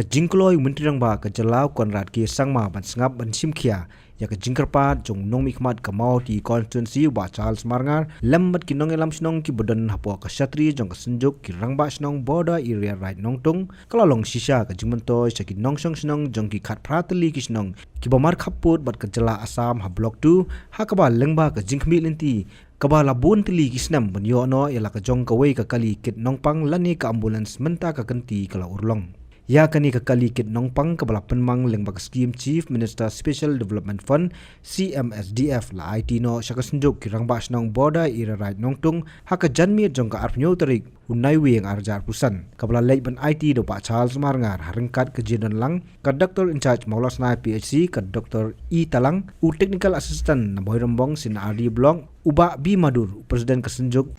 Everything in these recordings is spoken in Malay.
ka jingkloi mentirang ba ka jalau konrad ki sangma ban sngap ban simkhia ya ka jingkarpat jong nong mikmat ka mau ti constituency ba Charles Marngar lambat ki nong elam snong ki bodan hapo ka shatri jong ka senjuk ki rangba snong border area right nong tung kalalong shisha ka jingmanto sa ki nong snong snong jong ki khat pratli ki snong ki bamar khaput bat ka jala Assam ha block 2 ha ka ba lengba ka jingkhmi lenti kabala bun tili kisnam banyo no yala ka jong ka wei ka kali kit nongpang lani ka ambulance menta ka kanti kala urlong ya kani ka kali kit nongpang kabala penmang lengbak scheme chief minister special development fund CMSDF la IT no shaka senjuk kirang bas nong border ira right nongtung haka janmi jong ka arpnyo tarik unai wing arjar pusan kabala leit ban IT do pa Charles Marngar harengkat ke jidan lang ka doctor in charge Maulas na PhD ka Dr. E Talang u technical assistant na boy rombong sin RD blog uba B Madur presiden kesenjuk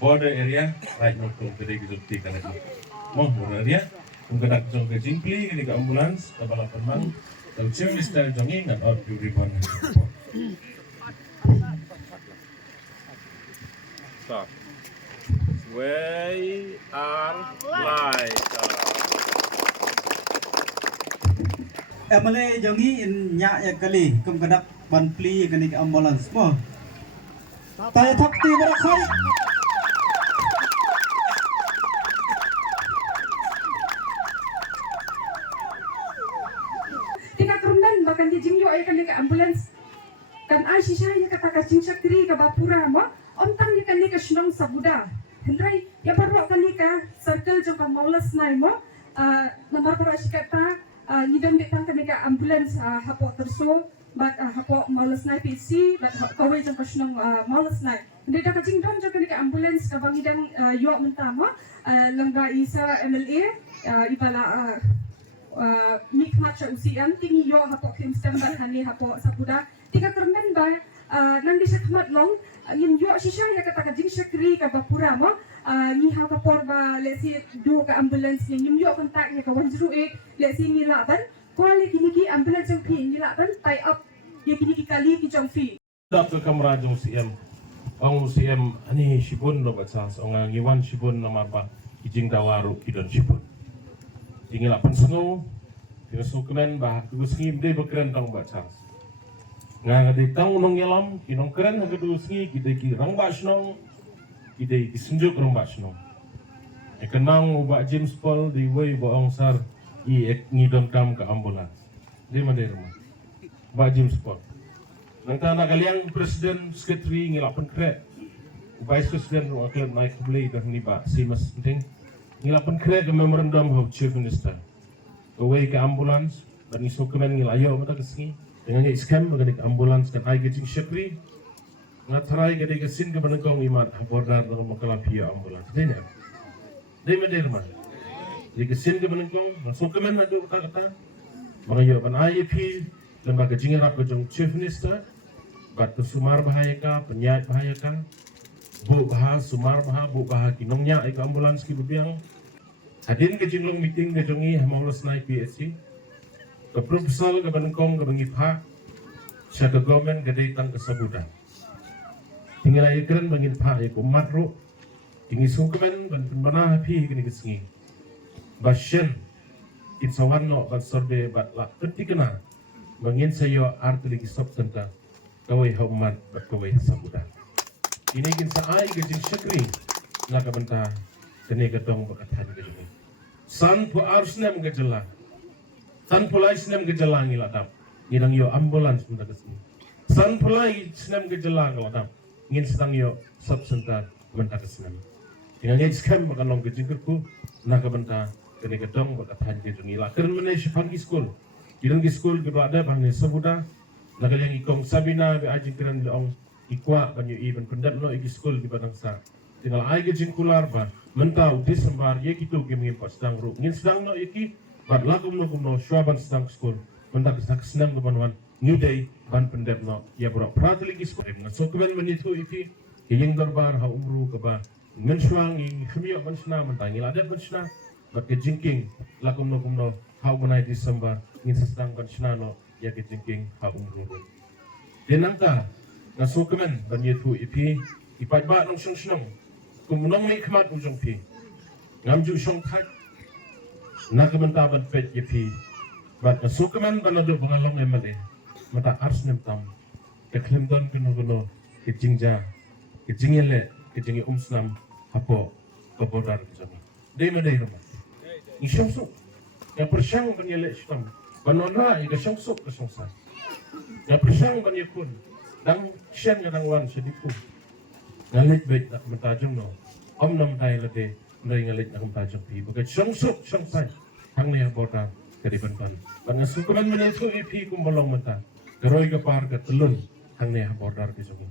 border area right nongtung gede gede kana mo border area ungkadak jong ke jingkli ke ambulans ka bala penmang dan service style jongi ngan out you ribon stop. We are live. Emale jongi in nya ya kali kum kadak ban pli kani ke ambulans mo. Taya thakti bara khai. Tika kerundan bahkan dia jingyo ay kani ke ambulans kan ay shisha ya kata ka jingsak diri ka bapura mo ontang ya kani ka shnong sabuda hendrai ya baru kani ka circle jong ka Maulas nai mo nomor para shikata nidam detang kani ka ambulans hapo terso bat hapo Maulas nai PC bat kawai jong ka shnong Maulas nai hendai ka jingdom jong kani ka ambulans ka bangidang yo mentama langga isa MLA ibala mikmat sa usian tingi yo hapo kimstem ban hani hapo sabuda tika kermen ba nandi sakmat long ngin yo shisha ya kata ka jing shakri ka bapura mo ni ha ka por ba lesi do ka ambulance ni nyum yo kontak ya ka 108 lesi ni laban ko le kini ki ambulance jong pi ni laban tie up ya kini ki kali ki jong fi Dr. Kamra jong CM ang CM ani shibun lo batsas ang ngiwan shibun na mapa kijing dawaru kidon shibun tinggal apa sengo kira sukunan bah tugas ngim de bekeren tong batsas nga de tang nong yalam kinong keren ha kedu ski kide ki rang ba snong kide ki senjuk rang ba snong e kenang ba James Paul di way ba ong sar i ek ngidom tam ka ambulans de mande rumah ba James Paul nang tanah kaliang presiden sekretari ngilapan kre vice president wakil naik beli dan ni ba simas penting ngilapan kre ke memorandum of chief minister away ke ambulans dan isukumen ngilayo mata keski dengan scam mengenai ambulans dan ai gejing syakri ngatarai gede kesin ke benengkong imat bordar dalam makala pia ambulans dene dene mah di kesin ke benengkong isukumen adu kata mengayo ban IAP lembaga jingarap ke jong chief minister bat pesumar bahaya ka penyait bahaya ka bu bahas sumar bahas bu bahas kinongnya ai ambulans ki biang hadin ke jinglong meeting ke jongi Maulas nai PSC ke proposal ke benengkong ke bengi pak sa ke government ke datang ke sabuda tinggal ay keren bengin pak ay kumatro tingi sukumen ban penbana pi kini kesengi basyen itsawan no ban sorbe bat la ketikena bengin sayo arti lagi stop tenta kawai haumat bat kawai sabuda ini kin sa ay ke jing syakri na ka benta kene gedong bakatan ke jongi san pu arsnem ke jela san pulai sinem gejala ngiladap ngidang yo ambulans punta kesini san pulai sinem gejala ngiladap ngin sedang yo subsenta punta kesini dengan ngin scam makan long gejingkerku nak benta kene gedong bakat hanji jungila keren mene shifan ki school kidang ki school kedua ada bang sabuda nak yang ikong sabina be aji keren leong ikwa banyu even pendap no iki school di badangsa tinggal ai gejingkular ba mentau disembar ye kitu kimi pas sedang ru ngin sedang no iki bat lakum no swaban sedang skul mendak senam kebanuan new day ban pendep no ya bro pratli ki skul na so keben menitu ifi yang darbar ha umru ke ba mensuang i khmiyo mansna mentangi ada mansna bat ke jingking lakum no ha bunai Desember ngin sedang mansna no ya ke jingking ha umru denangka na so keben menitu ifi ipai ba nong sung kumunong ni khmat ujung pi ngamju song thak Nak menta ban pet yepi. Bat sukaman banado bangalong emale. Mata ars nemtam. Keklem don kuno kejingja. Kejingele, kejingi umsnam hapo kebodar kesana. Dei rumah. Isyong ya persyang banyele stam. Banona ika syong kesongsa. Ya persyang banyekun. Dang syen ngadang wan sediku. Ngalit baik nak mentajung no. Om nam tai lade. Nai ngalit nak mentajung pi. Bagai syong sai. Hang ni bodar kediban ban. Banga sukuman menelku ipi kumbalong menta. Geroi kapar ke telun. Hang ni bodar kesana.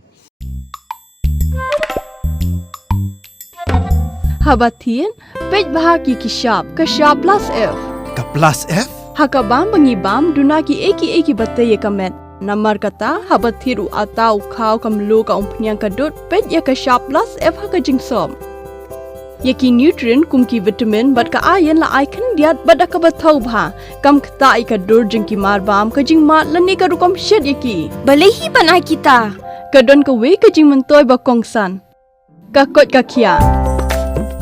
Habatin, pej bahagi kishap plus F. Ka plus F? Hakabam bangibam dunaki eki batay kamet. Namar kata habathiru atau kau kamlu ka umpnyang kadut pej ya kishap plus F haka jingsom. Yaki nutrient kumki vitamin bat ka ayan la ikan diat bat ka bathau bha. Kam kata ikadur jingki marbam ka jing mat lani ka rukom shed yaki. Balehi banai kita. Kadon ka we ka jing mentoy ba kongsan. Ka kot ka kia.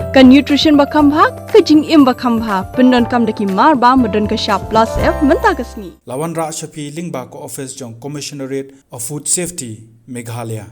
Ka nutrition bakam bha ka jing im bakam bha pendon kam daki marba modon ka sharp plus F menta kasni Lawan Ra Shapi Lingba ko office jong Commissionerate of Food Safety Meghalaya.